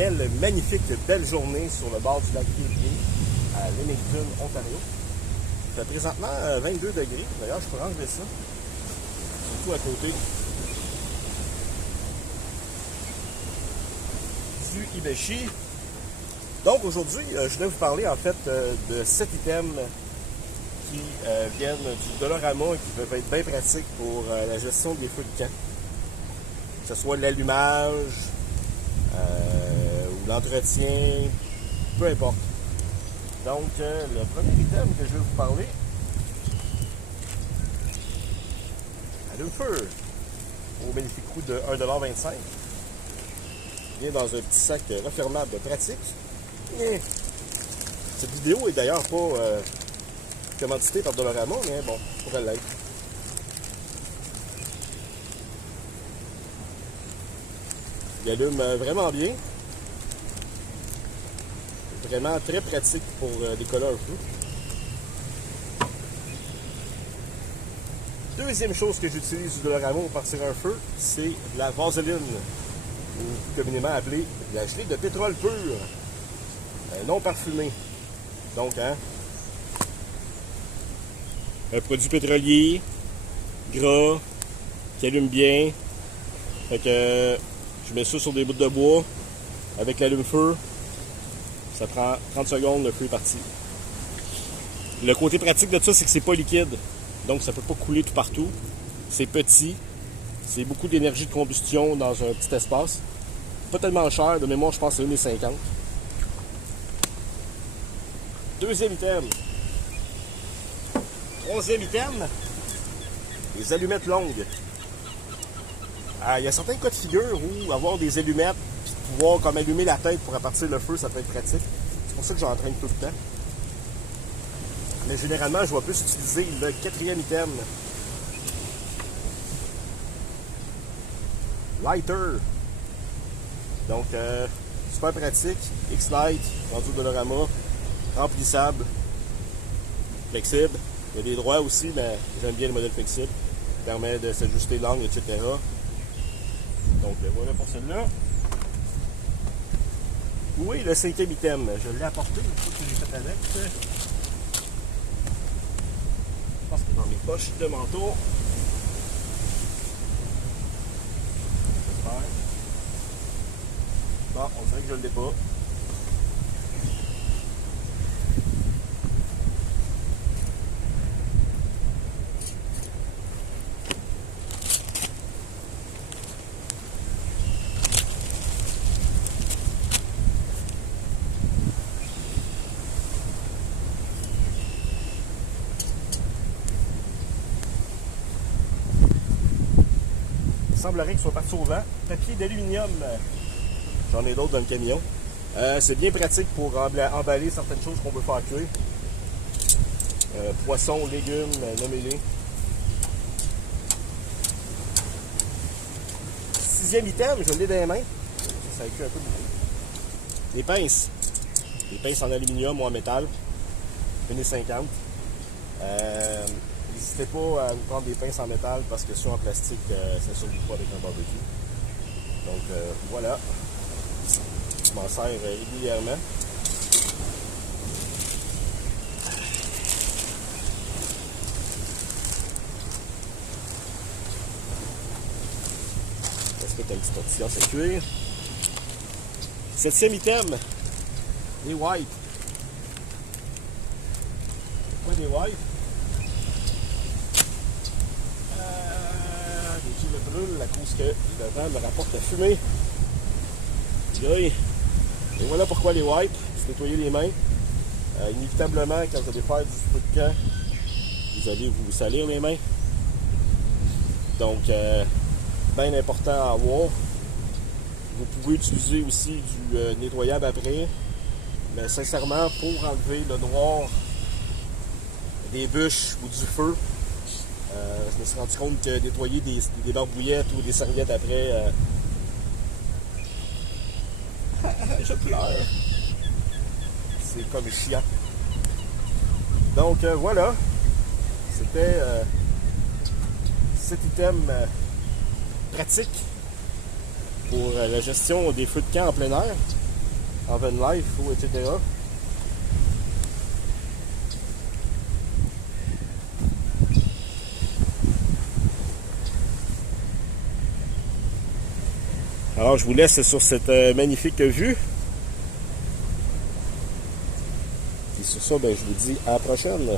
Quelle magnifique belle journée sur le bord du lac Erie à Leamington, Ontario. Il fait présentement 22 degrés. D'ailleurs, je peux enlever ça. Surtout à côté du Hibeshi. Donc aujourd'hui, je voulais vous parler en fait de 7 items qui viennent du Dollarama et qui peuvent être bien pratiques pour la gestion des feux de camp. Que ce soit l'allumage ou l'entretien, peu importe. Donc, le premier item que je vais vous parler, allume-feu, au bénéfice coût de 1,25 $. Vient dans un petit sac refermable pratique. Et cette vidéo est d'ailleurs pas commanditée par Dollarama, mais bon, pourrait l'être. Il allume vraiment bien. Vraiment très pratique pour décoller un feu. Deuxième chose que j'utilise du Dollarama pour partir un feu, c'est de la vaseline, ou communément appelée de la gelée de pétrole pur, non parfumée. Donc, un produit pétrolier, gras, qui allume bien. Fait que je mets ça sur des bouts de bois avec l'allume-feu. Ça prend 30 secondes, le feu est parti. Le côté pratique de ça, c'est que c'est pas liquide. Donc ça peut pas couler tout partout. C'est petit. C'est beaucoup d'énergie de combustion dans un petit espace. Pas tellement cher. De mémoire, je pense que c'est 1,50 $. Deuxième item. Troisième item. Les allumettes longues. Il y a certains cas de figure où avoir des allumettes puis pouvoir comme allumer la tête pour partir le feu, ça peut être pratique. C'est pour ça que j'entraîne tout le temps. Mais généralement, je vais plus utiliser le quatrième item. Lighter. Donc, super pratique. X-Light, rendu au Dollarama, remplissable, flexible. Il y a des droits aussi, mais j'aime bien le modèle flexible. Il permet de s'ajuster l'angle, etc. Donc, voilà pour celle-là. Oui, le cinquième item, je l'ai apporté une fois que j'ai fait avec. Je pense qu'il est dans mes poches de manteau. Bon, on dirait que je ne l'ai pas. Il semblerait qu'il soit parti au vent. Papier d'aluminium. J'en ai d'autres dans le camion. C'est bien pratique pour emballer certaines choses qu'on veut faire cuire. Poissons, légumes, nommez-les. Sixième item, je l'ai dans les mains. Ça cuit un peu beaucoup. Des pinces. Des pinces en aluminium ou en métal. 1,50 $. N'hésitez pas à vous prendre des pinces en métal parce que ceux en plastique, ça ne survit pas avec un barbecue. Donc voilà. Je m'en sers régulièrement. Est-ce que tu as une petite tortillon à cuire? Septième item. Les wipes. Pourquoi des wipes? Je le brûle à cause que le vent me rapporte la fumée. Et voilà pourquoi les wipes, se nettoyer les mains. Inévitablement, quand vous allez faire du feu de camp, vous allez vous salir les mains. Donc, bien important à avoir. Vous pouvez utiliser aussi du nettoyable après. Mais sincèrement, pour enlever le noir des bûches ou du feu, je me suis rendu compte que nettoyer des barbouillettes ou des serviettes après, je pleure. C'est comme chiant. Donc voilà, c'était cet item pratique pour la gestion des feux de camp en plein air. en van life ou etc. Alors, je vous laisse sur cette magnifique vue. Et sur ça, ben, je vous dis à la prochaine.